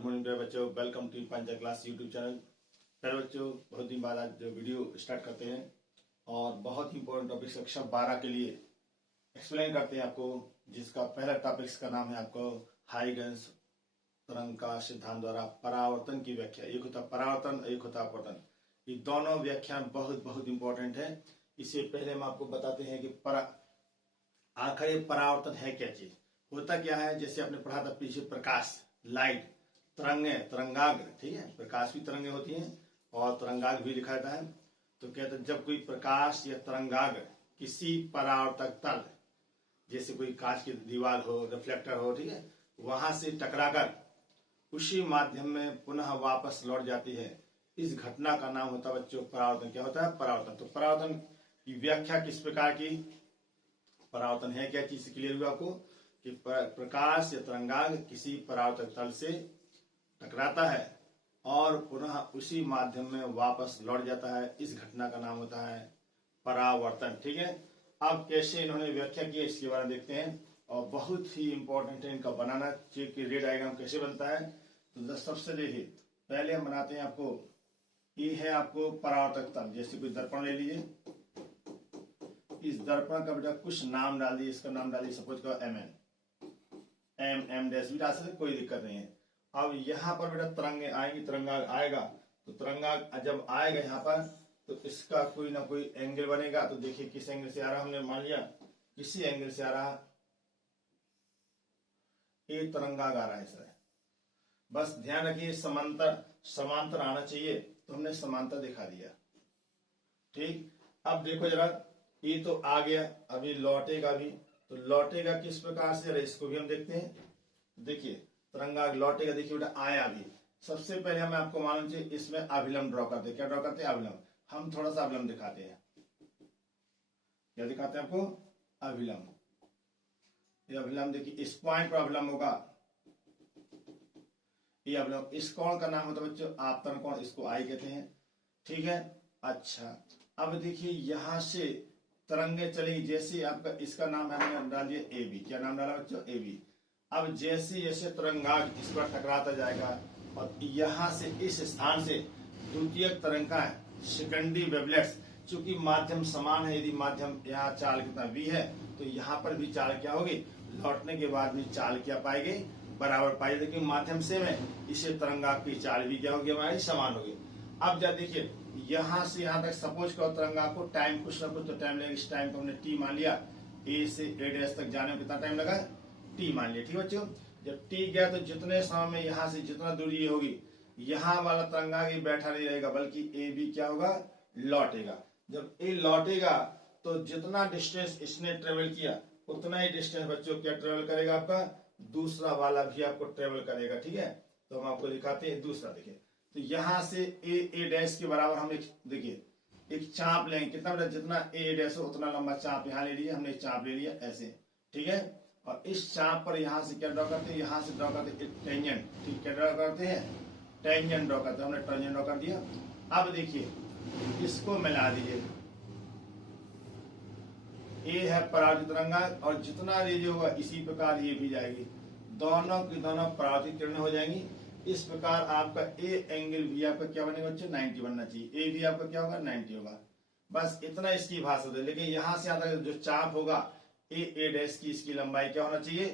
Good morning प्यारे बच्चों, welcome to पंचा क्लास यूट्यूब चैनल। प्यारे बच्चों, बहुत दिन बाद आज जो वीडियो स्टार्ट करते हैं और बहुत ही इंपॉर्टेंट टॉपिक कक्षा 12 के लिए एक्सप्लेन करते हैं आपको, जिसका पहला टॉपिक्स का नाम है आपको हाइगन्स तरंग का सिद्धांत द्वारा परावर्तन की व्याख्या। एक होता परावर्तन, एक होता अपवर्तन। ये दोनों व्याख्या बहुत बहुत इंपॉर्टेंट है। इससे पहले हम आपको बताते हैं कि आखिर परावर्तन है क्या चीज, होता क्या है। जैसे आपने पढ़ा था पीछे, प्रकाश, लाइट, तरंगे, तरंगाग्र, ठीक है। प्रकाश भी तरंगे होती हैं और तरंगाग्र भी लिखा जाता है। तो कहते हैं जब कोई प्रकाश या तरंगाग्र किसी परावर्तक तल, जैसे कोई कांच की दीवार हो, रिफ्लेक्टर हो, ठीक है, वहां से टकराकर उसी माध्यम में पुनः वापस लौट जाती है, इस घटना का नाम होता है बच्चों परावर्तन। क्या होता है? परावर्तन। तो परावर्तन की व्याख्या किस प्रकार की, परावर्तन है क्या चीज, क्लियर हुआ आपको कि प्रकाश या तरंगाग्र किसी परावर्तक तल से टकराता है और पुनः उसी माध्यम में वापस लौट जाता है, इस घटना का नाम होता है परावर्तन, ठीक है। अब कैसे इन्होंने व्याख्या की इसके बारे में देखते हैं, और बहुत ही इंपॉर्टेंट है इनका बनाना। चेक की रे डायग्राम कैसे बनता है, तो सबसे देखिए पहले हम बनाते हैं आपको, ये है आपको परावर्तक तल। जैसे कोई दर्पण ले लीजिए, इस दर्पण का बेटा कुछ नाम डाल दिए, इसका नाम डालिए सपोज करो एम डैश भी डाल सकते, कोई दिक्कत नहीं है। अब यहाँ पर बेटा तरंगे आएंगी, तरंगा आएगा, तो तरंगा जब आएगा यहाँ पर तो इसका कोई ना कोई एंगल बनेगा। तो देखिए किस एंगल से आ रहा, हमने मान लिया किसी एंगल से आ रहा, ये तरंगा आ रहा है सर। बस ध्यान रखिए समांतर आना चाहिए, तो हमने समांतर दिखा दिया, ठीक। अब देखो जरा, ये तो आ गया, अभी लौटेगा भी, तो लौटेगा किस प्रकार से, इसको भी हम देखते हैं। देखिए तरंगा लौटेगा, देखिए बेटा आया भी। सबसे पहले हमें आपको मालूम चाहिए, इसमें अभिलंब ड्रॉ करते हैं। क्या ड्रॉ करते हैं? अभिलंब। हम थोड़ा सा अभिलंब दिखाते हैं। क्या दिखाते हैं आपको? अभिलंब। ये अभिलंब देखिए, इस पॉइंट पर अभिलंब होगा, ये अभिलंब। इस कोण का नाम होता है बच्चों आपतन कोण, इसको आई कहते हैं, ठीक है। अच्छा, अब देखिए यहां से तरंगे चलेगी, जैसे आपका इसका नाम है, हमने डाल दिया ए बी। क्या नाम डाला बच्चों? A B. अब जैसे जैसे तरंगाग इस पर टकराता जाएगा और यहां से इस स्थान से द्वितीयक तरंग का है सेकेंडरी वेवलेट्स, चूंकि माध्यम समान है, यदि माध्यम यहाँ चाल कितना v है, तो यहाँ पर भी चाल क्या होगी, लौटने के बाद भी चाल क्या पाएगी, बराबर पाएगी। लेकिन माध्यम सेम है, इसे तरंगाग की चाल भी क्या होगी, हमारी समान होगी। अब जब देखिए यहां से यहां तक सपोज करो तरंगा को टाइम कुछ ना कुछ तो टाइम लगेगा। इस टाइम को हमने टी मान लिया, ए से ए डैश तक जाने में कितना टाइम लगा, टी मान लिया, ठीक बच्चों। जब टी गया तो जितने समय में यहां से जितना दूरी ये होगी, यहां वाला तरंगा ये बैठा नहीं रहेगा, बल्कि ए बी क्या होगा, लौटेगा। जब ए लौटेगा तो जितना डिस्टेंस इसने ट्रेवल किया उतना ही डिस्टेंस बच्चों क्या ट्रेवल करेगा, आपका दूसरा वाला भी आपको ट्रेवल करेगा, ठीक है। तो हम आपको दिखाते हैं दूसरा। देखिए तो यहां से ए डैश के बराबर हम एक देखिए एक चाप लेंगे, कितना बड़ा, जितना ए डैश हो उतना लंबा चाप यहाँ ले लिया हमने, चाप ले लिया ऐसे, ठीक है। और इस चाप पर यहां से क्या ड्रॉ करते हैं, यहां से ड्रॉ करते हैं टेंजेंट, ठीक। क्या ड्रॉ करते हैं? टेंजेंट ड्रॉ करते हैं, हमने टेंजेंट ड्रॉ कर दिया। अब देखिए इसको मिला दीजिए, ये है परावर्तित तरंगा, और जितना रेज होगा इसी प्रकार ये भी जाएगी, दोनों की दोनों परावर्तित किरणें हो जाएंगी। इस प्रकार आपका ए एंगल भी आपका क्या बनेगा बच्चों, 90 बनना चाहिए। ए भी आपका क्या होगा, 90 होगा। बस इतना इसकी भाषा है। लेकिन यहां से यहां तक जो चाप होगा ए डैश की, इसकी लंबाई क्या होना चाहिए,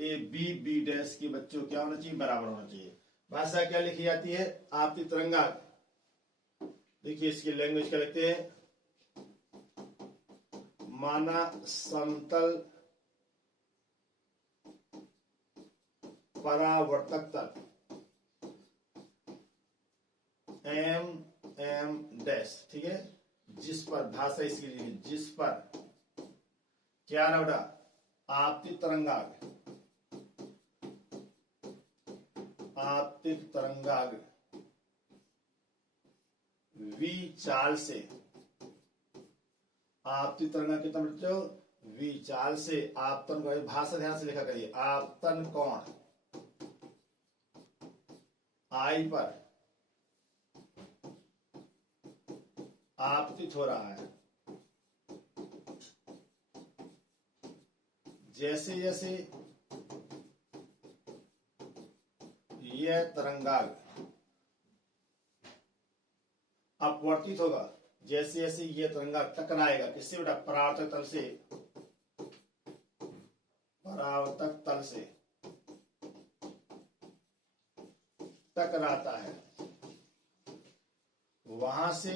ए बी डैश की बच्चों क्या होना चाहिए, बराबर होना चाहिए। भाषा क्या लिखी जाती है आपकी तरंगा, देखिए इसकी लैंग्वेज क्या लिखते हैं, माना समतल परावर्तक तल एम डैश, ठीक है। जिस पर, भाषा इसकी लिखी, जिस पर क्या ना बेटा, आपतित तरंगाग्र v चाल से, आपतित तरंगा कितना बच्चों, v चाल से आपतन, भाषा ध्यान से लिखा करिए, आपतन कोण I पर आपतित हो रहा है। जैसे जैसे यह तरंगाग्र अपवर्तित होगा, जैसे जैसे यह तरंगाग्र टकराएगा किससे बेटा, परावर्तक तल से, परावर्तक तल से टकराता है, वहां से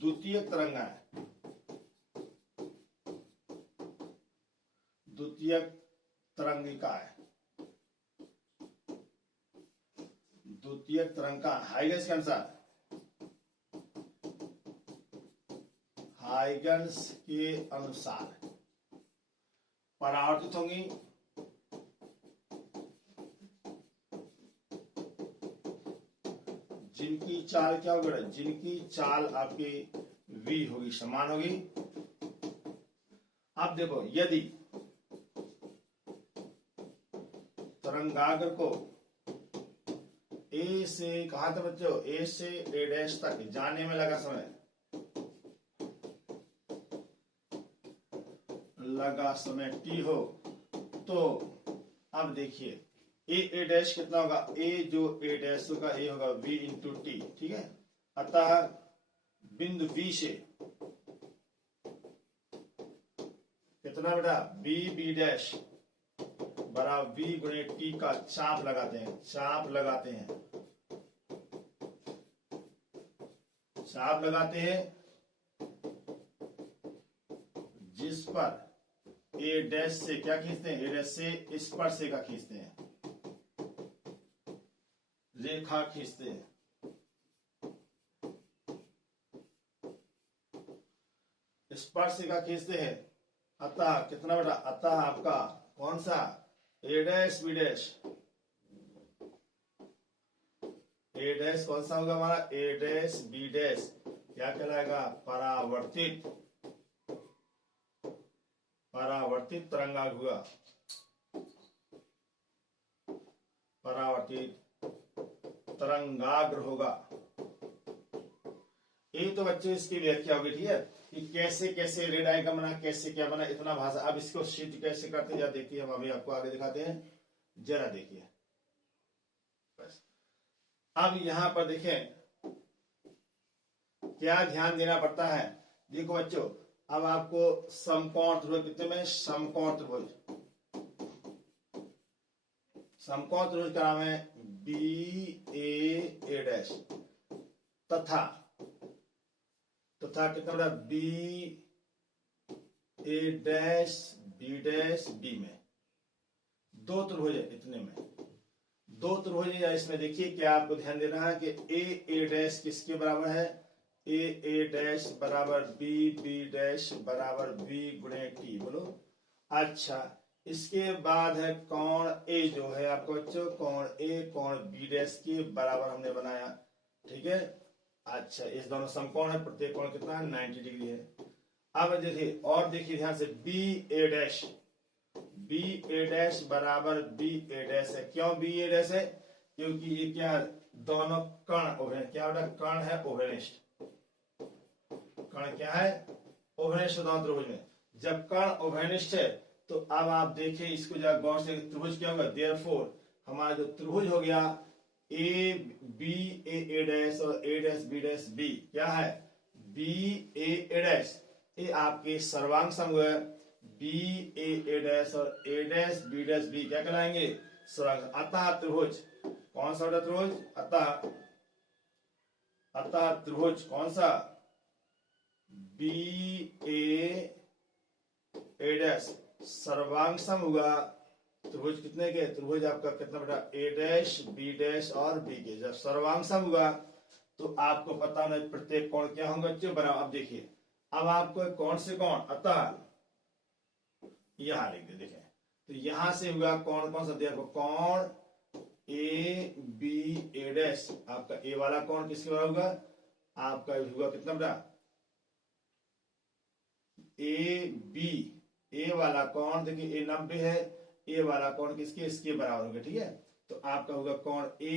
द्वितीयक तरंगाएं, द्वितीयक तरंगिकाएं, द्वितीयक तरंगा हाइगन्स के अनुसार, हाइगन्स के अनुसार परावर्तित होंगी, जिनकी चाल क्या होगी, जिनकी चाल आपकी v होगी, समान होगी। अब देखो यदि तरंगाग्र को A से, कहा था बच्चों, A से A डैश तक जाने में लगा समय, t हो, तो अब देखिए A डैश कितना होगा, A जो A डैश होगा A होगा v इंटू टी, ठीक है। अतः बिंदु B से कितना बेटा, B डैश बराबर v गुणे टी का चाप लगाते हैं, चाप लगाते हैं, चाप लगाते हैं, जिस पर A डैश से क्या खींचते हैं, A डैश से स्पर्शिका खींचते हैं, रेखा खींचते हैं, स्पर्शिका खींचते हैं। अतः कितना बेटा, अतः आपका कौन सा, A dash B dash, A dash कौन सा होगा हमारा, A डैश B डैश क्या कहलाएगा, परावर्तित, परावर्तित तरंगाग्र हुआ, परावर्तित तरंगाग्र होगा। ये तो बच्चों इसकी व्याख्या होगी, ठीक है, कि कैसे कैसे रेडाई का बना, कैसे क्या बना, इतना भाषा। अब इसको सिद्ध कैसे करते हैं देखिए, हम अभी आपको आगे दिखाते हैं, जरा देखिए बस। अब यहां पर देखें क्या ध्यान देना पड़ता है, देखो बच्चों, अब आपको समकोण त्रिभुज कितने में, समकोण त्रिभुज, समकोण त्रिभुज का नाम है BA डैश, तथा कितना बड़ा BA dash B dash B में दो त्रिभुज है, इतने में दो त्रिभुज है। या इसमें देखिए क्या आपको ध्यान देना है कि A डैश किसके बराबर है, A डैश बराबर B डैश बराबर B गुणे T, बोलो। अच्छा, इसके बाद है कोण A जो है आपको बच्चों, कोण A कोण B डैश के बराबर हमने बनाया, ठीक है। अच्छा, इस दोनों समकोण है, प्रत्येक कोण कितना है, 90 डिग्री है। अब देखिए और देखिए ध्यान से, BA डैश बराबर BA डैश है, क्यों BA डैश है, क्योंकि ये क्या है, दोनों कण ओभेनिष्ठ, क्या होता है, कण है ओभेनिष्ठ, कण क्या है, ओभेनिष्ठ दोनों त्रिभुज में। जब कण ओभेनिष्ठ है तो अब आप देखिए इसको जरा गौर से, त्रिभुज क्या होगा, देयरफॉर हमारा जो त्रिभुज हो गया A डैश और A dash B dash B, क्या है, BA डैश, ये आपके सर्वांग समूह है, BA डैश और A dash B dash B क्या कहलाएंगे, सर्वांग। अतः त्रिभुज कौन सा त्रिभुज, अतः त्रिभुज कौन सा, BA डैश सर्वांग सम हुआ त्रिभुज कितने के, त्रिभुज आपका कितना बेटा, A डैश B डैश और B के। जब सर्वांग सम हुआ तो आपको पता होना प्रत्येक कोण क्या होंगे बच्चों, बराबर। अब देखिए, अब आपको कौन से कोण, अतः यहां लिख दे, देखें तो यहां से हुआ कोण कौन सा, देखो कोण A डैश, आपका A वाला कोण किसके बराबर होगा, आपका हुआ कितना बेटा, A वाला कोण देखिए A 90 है, A वाला कोण किसके, इसके बराबर होगा, ठीक है। तो आपका होगा कोण A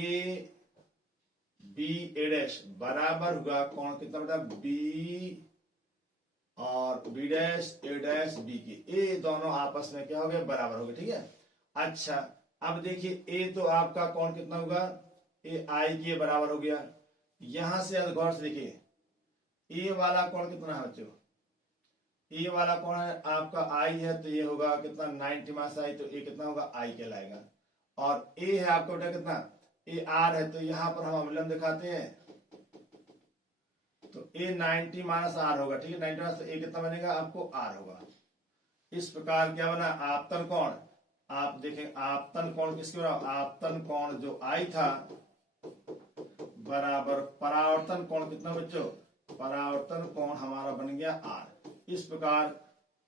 डैश बराबर होगा कोण कितना बेटा, B और B dash A dash B की, ये दोनों आपस में क्या हो गए, बराबर हो गए, ठीक है। अच्छा, अब देखिए ए तो आपका कोण कितना होगा, ए आई के बराबर हो गया। यहां से गौर से देखिए ए वाला कोण कितना है बच्चों, ए वाला कोण है आपका आई है तो ये होगा कितना 90 माइनस आई, तो ए कितना होगा आई कहलाएगा। और ए है आपका बेटा कितना, ए आर है, तो यहां पर हम अभिलंब दिखाते हैं तो ए 90 माइनस आर होगा, ठीक है। 90 माइनस तो ए कितना बनेगा आपको आर होगा। इस प्रकार क्या बना आपतन कोण, आप देखें आपतन कोण किसके बराबर, आपतन कोण जो आई था बराबर परावर्तन कोण कितना बच्चों, परावर्तन कोण हमारा बन गया आर। इस प्रकार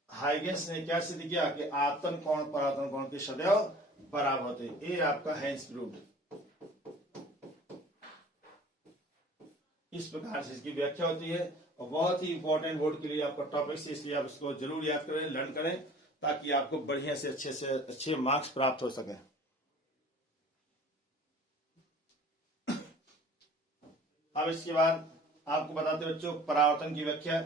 हाइगेंस ने क्या सिद्ध किया कि आपतन कोण परावर्तन कोण के सदैव बराबर होते। ये आपका हेंस प्रूव्ड। इस प्रकार से इसकी व्याख्या होती है और बहुत ही इंपॉर्टेंट बोर्ड के लिए आपका टॉपिक है, इसलिए आप इसको जरूर याद करें, लर्न करें, ताकि आपको बढ़िया से अच्छे मार्क्स प्राप्त हो सके। अब इसके बाद आपको बताते हैं बच्चों परावर्तन की व्याख्या,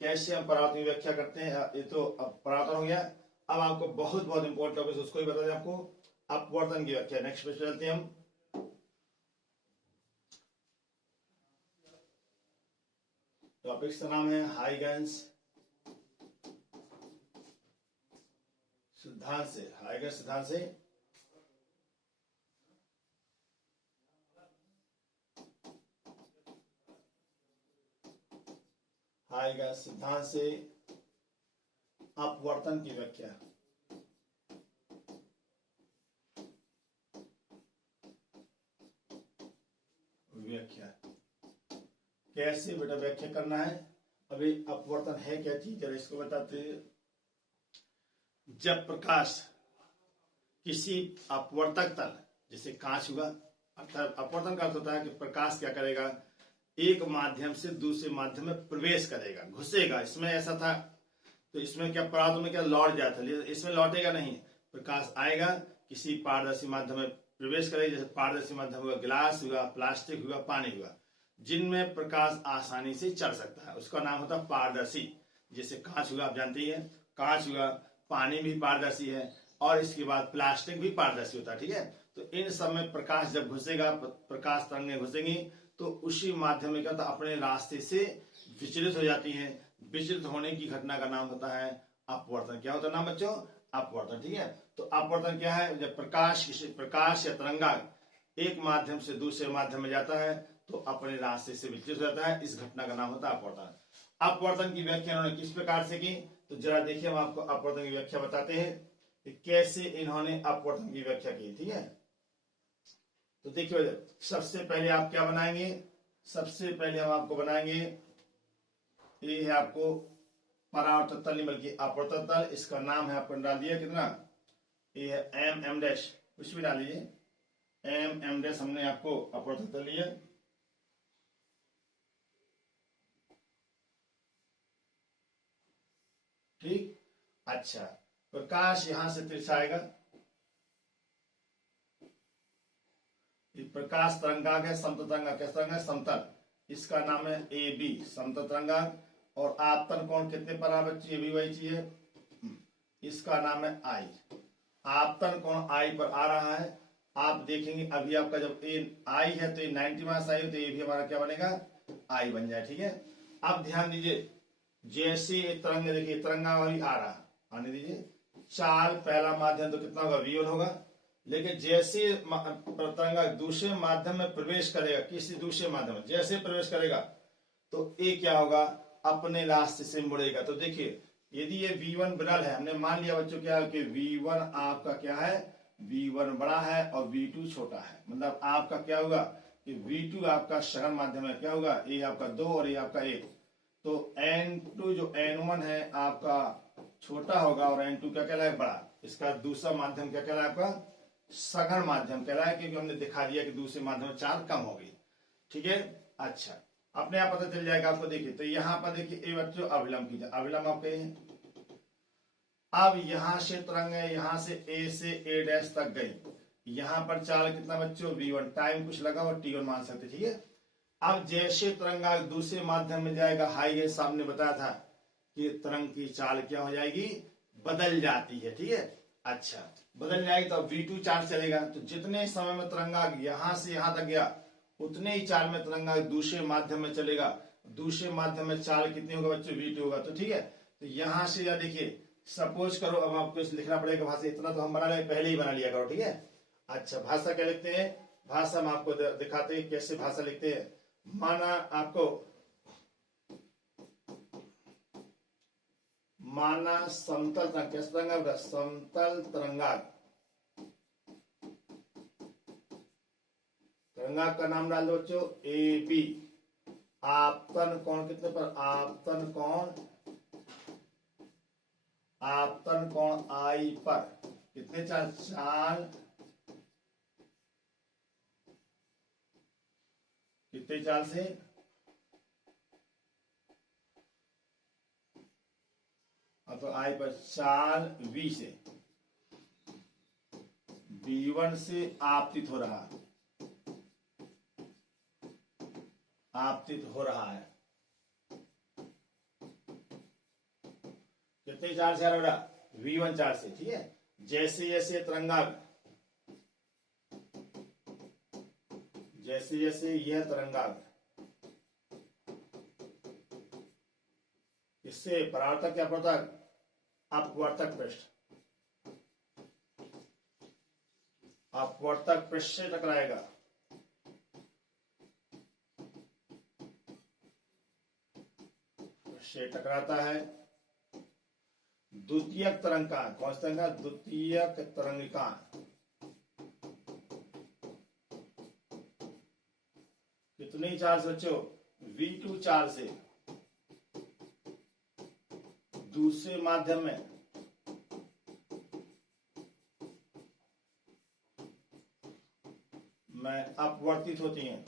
कैसे हम परावर्तन की व्याख्या करते हैं। ये तो अब परावर्तन हो गया। अब आपको बहुत बहुत इंपॉर्टेंट टॉपिक उसको ही बता दें आपको, अपवर्तन की व्याख्या। नेक्स्ट पे चलते हैं हम। टॉपिक का नाम है हाइगेंस सिद्धांत से, हाइगेंस सिद्धांत से हाइगेंस सिद्धांत से अपवर्तन की व्याख्या। कैसे बेटा व्याख्या करना है। अभी अपवर्तन है क्या चीज, जरा इसको बताते हैं। जब प्रकाश किसी अपवर्तक तल जैसे कांच हुआ, अर्थात अपवर्तन का अर्थ होता है कि प्रकाश क्या करेगा, एक माध्यम से दूसरे माध्यम में प्रवेश करेगा, घुसेगा। इसमें ऐसा था तो इसमें क्या परावर्तन में क्या लौट जाता है, इसमें लौटेगा नहीं। प्रकाश आएगा किसी पारदर्शी माध्यम में प्रवेश करेगा, जैसे पारदर्शी माध्यम हुआ गिलास हुआ, प्लास्टिक हुआ, पानी हुआ, जिनमें प्रकाश आसानी से चढ़ सकता है, उसका नाम होता है पारदर्शी। जैसे कांच हुआ, आप जानते ही है, कांच हुआ, पानी भी पारदर्शी है, और इसके बाद प्लास्टिक भी पारदर्शी होता है, ठीक है। तो इन सब में प्रकाश जब घुसेगा, प्रकाश तरंगें घुसेंगी तो उसी माध्यम में क्या होता है, अपने रास्ते से विचलित हो जाती है। विचलित होने की घटना का नाम होता है अपवर्तन। क्या होता है नाम बच्चों, अपवर्तन, ठीक है। तो अपवर्तन क्या है, जब प्रकाश या तरंगा एक माध्यम से दूसरे माध्यम में जाता है तो अपने रास्ते से विचलित हो जाता है, इस घटना का नाम होता है अपवर्तन। अपवर्तन की व्याख्या इन्होंने किस प्रकार से की, तो जरा देखिए हम आपको अपवर्तन की व्याख्या बताते हैं कि कैसे इन्होंने अपवर्तन की व्याख्या की, ठीक है। तो देखिए सबसे पहले आप क्या बनाएंगे, सबसे पहले हम आपको बनाएंगे, ये है आपको परावर्तन तल, बल्कि अपवर्तन तल। इसका नाम है आपको डाल दिया कितना, ये है एम एम डैश, कुछ भी डाल लीजिए, एम एम डैश हमने आपको अपवर्तन तल लिया। ठीक, अच्छा, प्रकाश यहां से तिरछा आएगा, प्रकाश तरंगांक है, समतल तरंगांक, कैसा तरंगांक, समतल, इसका नाम है ए बी, समतल तरंगांक। और आपतन कोण कितने पर आ बच्चे, ये भी वही चीज है, इसका नाम है आई। आपतन कोण आई पर आ रहा है। आप देखेंगे अभी आपका जब ए आई है तो ये 90 माइनस आई है, तो ये भी हमारा क्या बनेगा, आई बन जाए, ठीक है। अब ध्यान दीजिए, जैसे तरंग देखिए तरंगा भी आ रहा, आने दीजिए, चाल पहला माध्यम तो कितना होगा, V1 होगा, लेकिन जैसे तरंगा दूसरे माध्यम में प्रवेश करेगा, किसी दूसरे माध्यम में जैसे प्रवेश करेगा तो ये क्या होगा, अपने रास्ते से मुड़ेगा। तो देखिए यदि ये V1 विरल है, हमने मान लिया बच्चों क्या है कि V1 आपका क्या है, V1 बड़ा है और V2 छोटा है, मतलब आपका क्या होगा कि V2 आपका सघन माध्यम है, क्या होगा, ये आपका 2 और ये आपका 1। तो N2 जो N1 है आपका छोटा होगा और N2 क्या कहलाए, बड़ा। इसका दूसरा माध्यम क्या कहलाए, आपका सघन माध्यम कहलाए, क्योंकि हमने दिखा दिया कि दूसरे माध्यम में चाल कम हो गई, ठीक है। अच्छा, अपने आप पता चल जाएगा आपको। देखिए तो यहां पर देखिए ए बच्चों अभिलंब कीजिए, अभिलंब आप कहे हैं। अब यहां से तरंग है, यहां से ए से ए डैश तक गई, यहां पर चाल कितना बच्चों, V1, टाइम कुछ लगा और T1 मान सकते, ठीक है। अब जैसे तरंगा दूसरे माध्यम में जाएगा, हाईगेंस सामने बताया था कि तरंग की चाल क्या हो जाएगी, बदल जाती है, ठीक है। अच्छा, बदल जाएगी तो अब V2 चार्ज चलेगा, तो जितने समय में तरंगा यहां से यहां तक गया उतने ही चाल में तरंगा दूसरे माध्यम में चलेगा। दूसरे माध्यम में चाल कितनी होगा बच्चों? V2 होगा। तो ठीक है, तो यहां से या देखिए सपोज करो, अब आपको लिखना पड़ेगा भाषा, इतना तो हम बना लेंगे, पहले ही बना लिया करो, ठीक है। अच्छा, भाषा क्या लिखते हैं? भाषा में आपको दिखाते हैं कैसे भाषा लिखते हैं। माना आपको, माना समतल तरंग, कैसा तरंगा होगा? समतल तरंगाग। तरंगाग का नाम डाल दो बच्चों ए बी। आपतन कोण कितने पर? आपतन कोण आई पर कितने चाल? चाल। कितने चाल से? तो आई पर चाल V से, V1 से आपतित हो रहा है, आपतित हो रहा है। कितने चार्ज से आ रहा है? V1 चार्ज से, ठीक है। जैसे जैसे तरंगाग, जैसे जैसे यह तरंगाग इससे परावर्तक क्या परावर्तक? अपवर्तक पृष्ठ, अपवर्तक पृष्ठ से टकराएगा। से टकराता है। द्वितीयक तरंगांक, कौन सा तरंगांक? द्वितीयक तरंगिकांक। कितने चार्ज बच्चों? V2 चार्ज से दूसरे माध्यम में अपवर्तित होती हैं।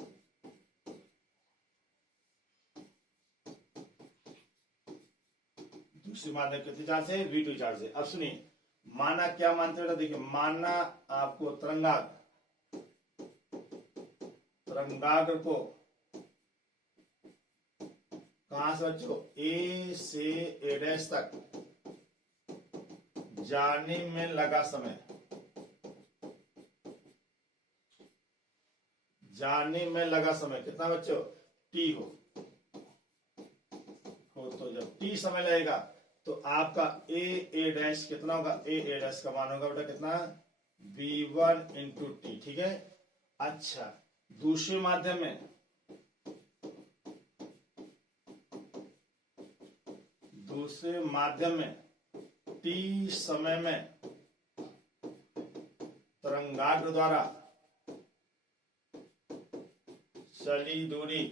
दूसरे माध्यम कितने चार्ज से? V2 चार्ज से। अब सुनिए, माना क्या मानते हो? देखिए, माना आपको तरंगाग को कहां से बच्चों? A से A' तक जाने में लगा समय, जाने में लगा समय कितना बच्चों? T हो तो जब T समय लगेगा तो आपका A' कितना होगा? A' का मान होगा बेटा कितना? V1 इंटू टी, ठीक है। अच्छा, दूसरे माध्यम में, दूसरे माध्यम में T समय में तरंगाग्र द्वारा चली दूरी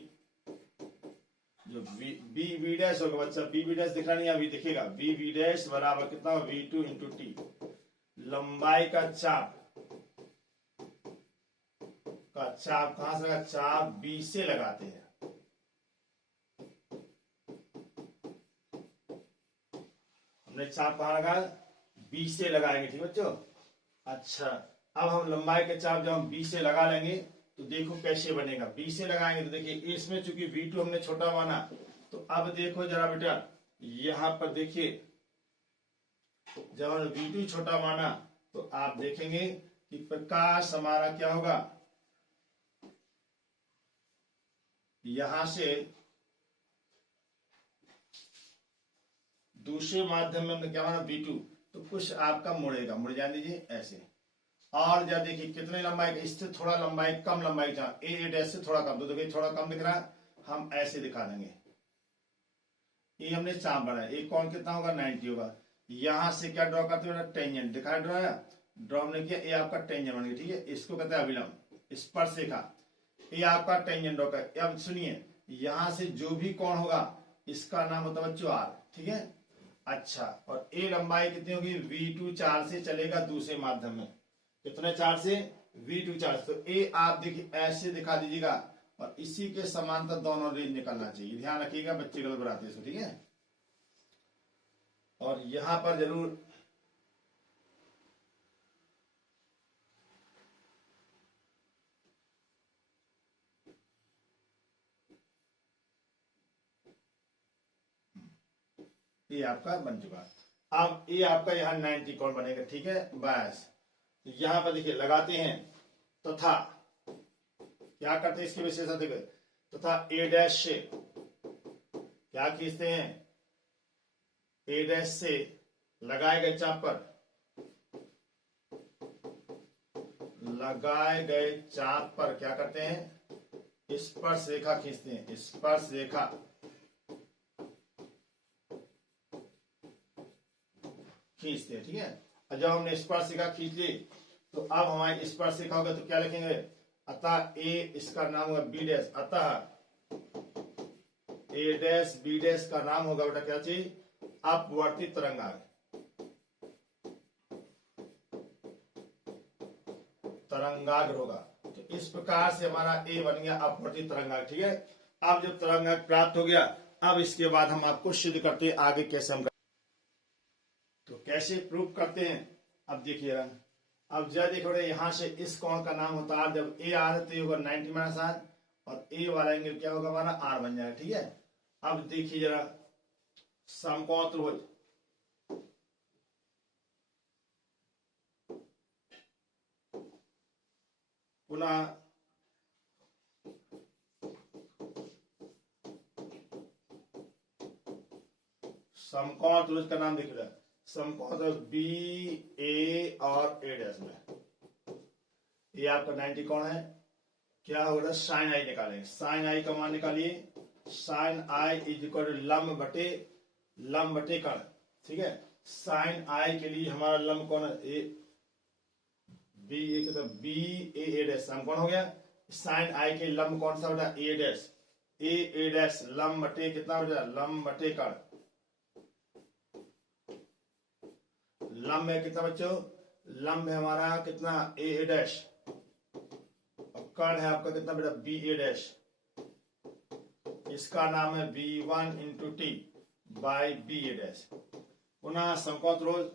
जो बी डैश होगा बच्चा, बी डैश दिखा नहीं, अभी दिखेगा। बी डैश बराबर कितना? V2 into T. लंबाई का चाप, कहां से लगा? चाप B से लगाते हैं। हमने चाप कहां लगा? B से लगाएंगे, ठीक बच्चों। अच्छा, अब हम लंबाई के चाप जब हम B से लगा लेंगे तो देखो कैसे बनेगा। B से लगाएंगे तो देखिए, इसमें चूंकि V2 हमने छोटा माना, तो अब देखो जरा बेटा, यहां पर देखिए, जब हमने V2 छोटा माना तो आप देखेंगे कि प्रकाश हमारा क्या होगा? यहां से दूसरे माध्यम में क्या माना? V2, तो कुछ आपका मुड़ेगा, मुड़ जाने दीजिए ऐसे। और जब देखिए कितने लंबाई, इससे थोड़ा लंबाई कम, लंबाई जहां A से थोड़ा कम, तो देखिए थोड़ा कम दिख रहा है, हम ऐसे दिखा देंगे। ये हमने चाप बनाया, एक कोण कितना होगा? 90 होगा। यहां से क्या ड्रॉ करते हो? टेंजेंट दिखाया, ड्रॉ हमने किया, ये आपका टेंजेंट बन गया, ठीक है। इसको कहते हैं अभिलंब, स्पर्शिका। ये आपका टेंजेंट ड्रॉ कर। अब सुनिए, यहां से जो भी कोण होगा इसका नाम होता है बच्चों R, ठीक है। अच्छा, और ए लंबाई कितनी होगी? V2 चार्ज से चलेगा दूसरे माध्यम में। कितने चार्ज से? V2 charge. तो ए आप देखिए ऐसे दिखा दीजिएगा, और इसी के समांतर दोनों रेंज निकलना चाहिए। ध्यान रखिएगा, बच्चे गलत बनाते हैं, ठीक है। और यहां पर जरूर ये आपका बन चुका। अब ये आपका यहाँ 90 कोण बनेगा, ठीक है। बस तो यहाँ पर देखिए लगाते हैं तथा क्या करते हैं इसकी विशेषता देखिए, तथा ए डैश से क्या खींचते हैं, ए डैश से लगाए गए चाप पर, लगाए गए चाप पर क्या करते हैं, स्पर्श रेखा खींचते हैं, स्पर्श रेखा खींचते हैं, ठीक है। और जब हमने स्पर्श रेखा खींच ली तो अब हमारी स्पर्श रेखा होगा तो क्या लिखेंगे, अतः ए इसका नाम होगा बी डैश, अतः ए डैश बी डैश का नाम होगा बेटा क्या चीज, अपवर्तित तरंगाग्र, तरंगाग्र होगा। तो इस प्रकार से हमारा ए बन गया अपवर्तित तरंगाग्र, ठीक है। अब जब तरंगाग्र प्राप्त हो गया, अब इसके बाद हम आपको सिद्ध करते हैं आगे कैसे हम तो कैसे प्रूफ करते हैं। अब देखिए अब जब देखो यहां से इस कोण का नाम होता है, जब ए आर है तो ये होगा 90 माइनस आर, और ए वाला एंगल क्या होगा हमारा आर बन जाएगा, ठीक है। अब देखिए जरा समकोण त्रिभुज, पुनः समकोण त्रिभुज का नाम देख रहा है, समकोण बी ए और ए डैश में, ये आपका 90 कोण है। क्या होगा, साइन आई निकालेंगे, साइन आई का मान निकालिए, sine I is equal to लंब बटे कर्ण, ठीक है। साइन आई के लिए हमारा लंब कौन है, ए बी ए तो बी ए डैश समकोण हो गया। साइन आई के लंब कौन सा बेटा, ए डैश, ए डैश लंब बटे कितना बेटा, लंब बटे कर्ण, लंब है कितना बच्चों, लंब है हमारा कितना ए डैश, और कर्ण है आपका कितना बेटा बी ए डैश, इसका नाम है B1 into T by B A dash. पुनः समकोण त्रिभुज,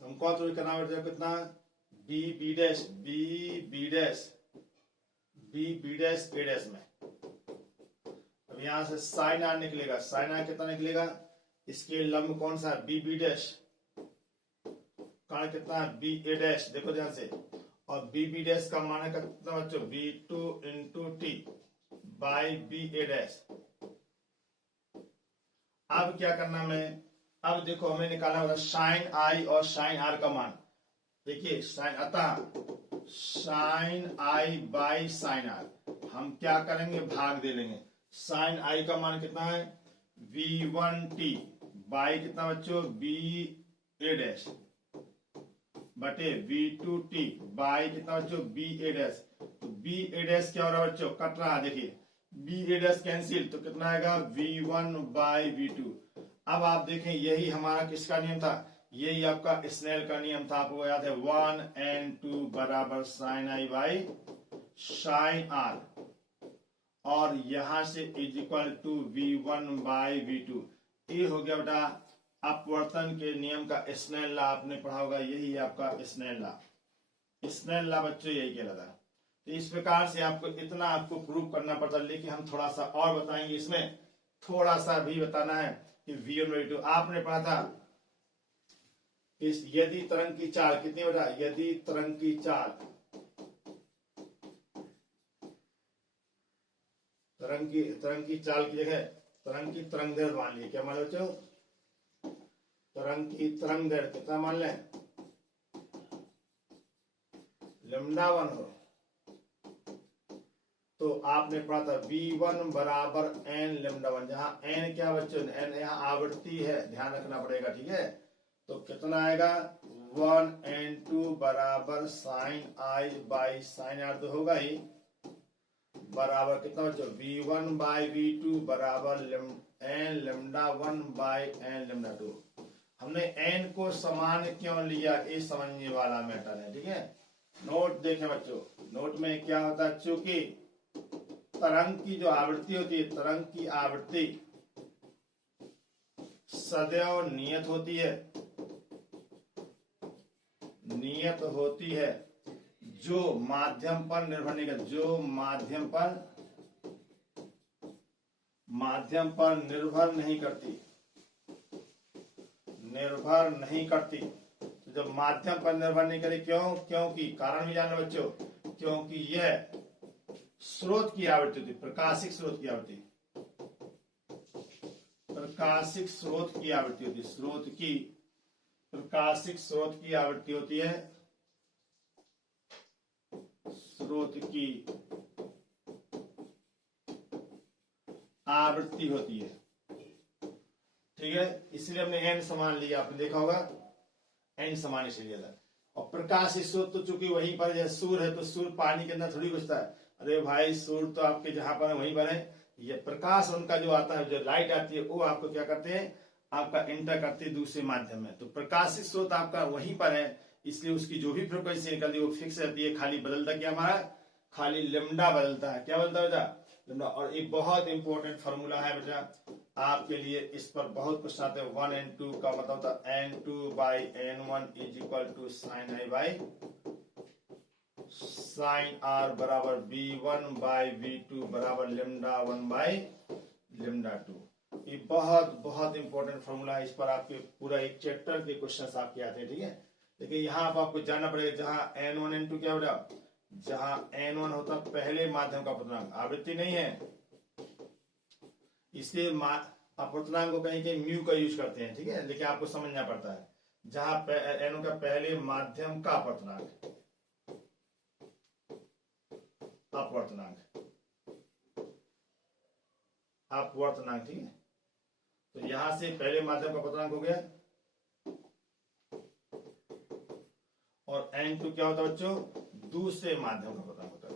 समकोण त्रिभुज का नाम है कितना B B dash A dash में। अब यहां से साइन आर निकलेगा, साइन आर कितना निकलेगा, इसके लंब कौन सा बी बी डैश, कर्ण कितना बी ए डैश, देखो ध्यान से, और बी बी डैश का मान है कितना बच्चों B2 into T by B A dash. अब क्या करना में, अब देखो हमें निकालना होगा साइन आई और साइन आर का मान, देखिए साइन, अतः sine I by sine R हम क्या करेंगे, भाग दे लेंगे। साइन आई का मान कितना है V1t बाई कितना बच्चों बी ए डैश बटे V2t बाई कितना बच्चों बी ए डैश। तो बी ए डैश क्या हो रहा है बच्चों, कट रहा है, देखिए बी ए डैश कैंसिल, तो कितना आएगा V1 बाई V2। अब आप देखें यही हमारा किसका नियम था, यही आपका स्नेल का नियम था, आपको याद है 1n2 बराबर sine I by sine R, और यहां से is equal to V1 by V2। ये हो गया बेटा अपवर्तन के नियम का स्नेल लॉ, आपने पढ़ा होगा, यही आपका स्नेल लॉ, स्नेल लॉ बच्चों यही कहलाता है। तो इस प्रकार से आपको इतना आपको प्रूव करना पड़ता है, लेकिन हम थोड़ा सा और बताएंगे, इसमें थोड़ा सा भी बताना है कि V1 V2 आपने पढ़ा था, इस यदि तरंग की चाल कितनी बेटा, यदि तरंग की चाल, तरंग की चाल की जगह तरंग की तरंग दैर्घ्य मान लिया, क्या मान लो बच्चों, तरंग की तरंग दैर्घ्य कितना मान लें, λ1 हो, तो आपने पढ़ा था V1 बराबर n λ1, जहां n क्या बच्चों, n यहाँ आवृत्ति है, ध्यान रखना पड़ेगा, ठीक है। तो कितना आएगा 1n2 बराबर sine I by sine R, तो होगा ही बराबर कितना बच्चों V1 बाई V2 बराबर n λ1 बाई n λ2। हमने n को समान क्यों लिया, ये समझने वाला मैटर है, ठीक है। नोट देखें बच्चों, नोट में क्या होता है, चूंकि तरंग की जो आवृत्ति होती है, तरंग की आवृत्ति सदैव नियत होती है, नियत होती है, जो माध्यम पर निर्भर नहीं करती, जो माध्यम पर माध्यम पर निर्भर नहीं करती, निर्भर नहीं करती। तो जब माध्यम पर निर्भर नहीं करे, क्यों? क्योंकि कारण भी जानना बच्चों, क्योंकि यह स्रोत की आवृत्ति होती, प्रकाशिक स्रोत की आवृत्ति, प्रकाशिक स्रोत की आवृत्ति होती, स्रोत की, प्रकाशिक स्रोत की आवृत्ति होती है, स्रोत की आवृत्ति होती है। ठीक है, इसलिए हमने एन समान लिया, आपने देखा होगा एन समान इसलिए लिया था। और प्रकाश स्रोत तो चूंकि वहीं पर है, सूर्य है तो सूर्य पानी के अंदर थोड़ी घुसता है। अरे भाई सूर्य तो आपके जहां पर है वहीं पर है। ये प्रकाश उनका जो आता है, जो लाइट आती है, वो आपको क्या करते हैं, आपका एंटर करते हैं दूसरे माध्यम में। तो प्रकाशित स्रोत आपका वहीं पर है, इसलिए उसकी जो भी फ्रिक्वेंसी निकलती है वो फिक्स रहती है। खाली बदलता क्या हमारा, खाली लेमडा बदलता है। क्या बदलता है बेटा? लेमडा। और एक बहुत इंपॉर्टेंट फॉर्मूला है बेटा आपके लिए, इस पर बहुत क्वेश्चन आते हैं। 1 and 2 का मतलब होता है N2/N1 is equal to sine I by sine R बराबर V1/V2 बराबर लेमडा 1/लेमडा 2। ये बहुत बहुत इंपॉर्टेंट फॉर्मूला है। इस पर आपके पूरा एक चैप्टर के क्वेश्चन आपके आते हैं। ठीक है, लेकिन यहाँ पर आपको जानना पड़ेगा, जहाँ N1 N2 क्या बेटा, जहाँ N1 होता पहले माध्यम का अपवर्तनांक, आवृत्ति नहीं है, इसलिए अपवर्तनांक को कहीं कहीं म्यू का यूज करते हैं। ठीक है, लेकिन आपको समझना पड़ता है, जहां N1 का पहले माध्यम का अपवर्तनांक, अपवर्तनांक, अपवर्तनांक। ठीक है, तो यहां से पहले माध्यम का अपवर्तनांक हो गया, और N2 क्या होता है बच्चों, दूसरे माध्यम का अपवर्तनांक होता है।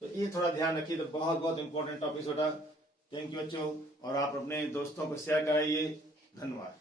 तो ये थोड़ा ध्यान रखिए, तो बहुत बहुत इंपॉर्टेंट टॉपिक होता है। थैंक यू बच्चों, और आप अपने दोस्तों को शेयर कराइए। धन्यवाद।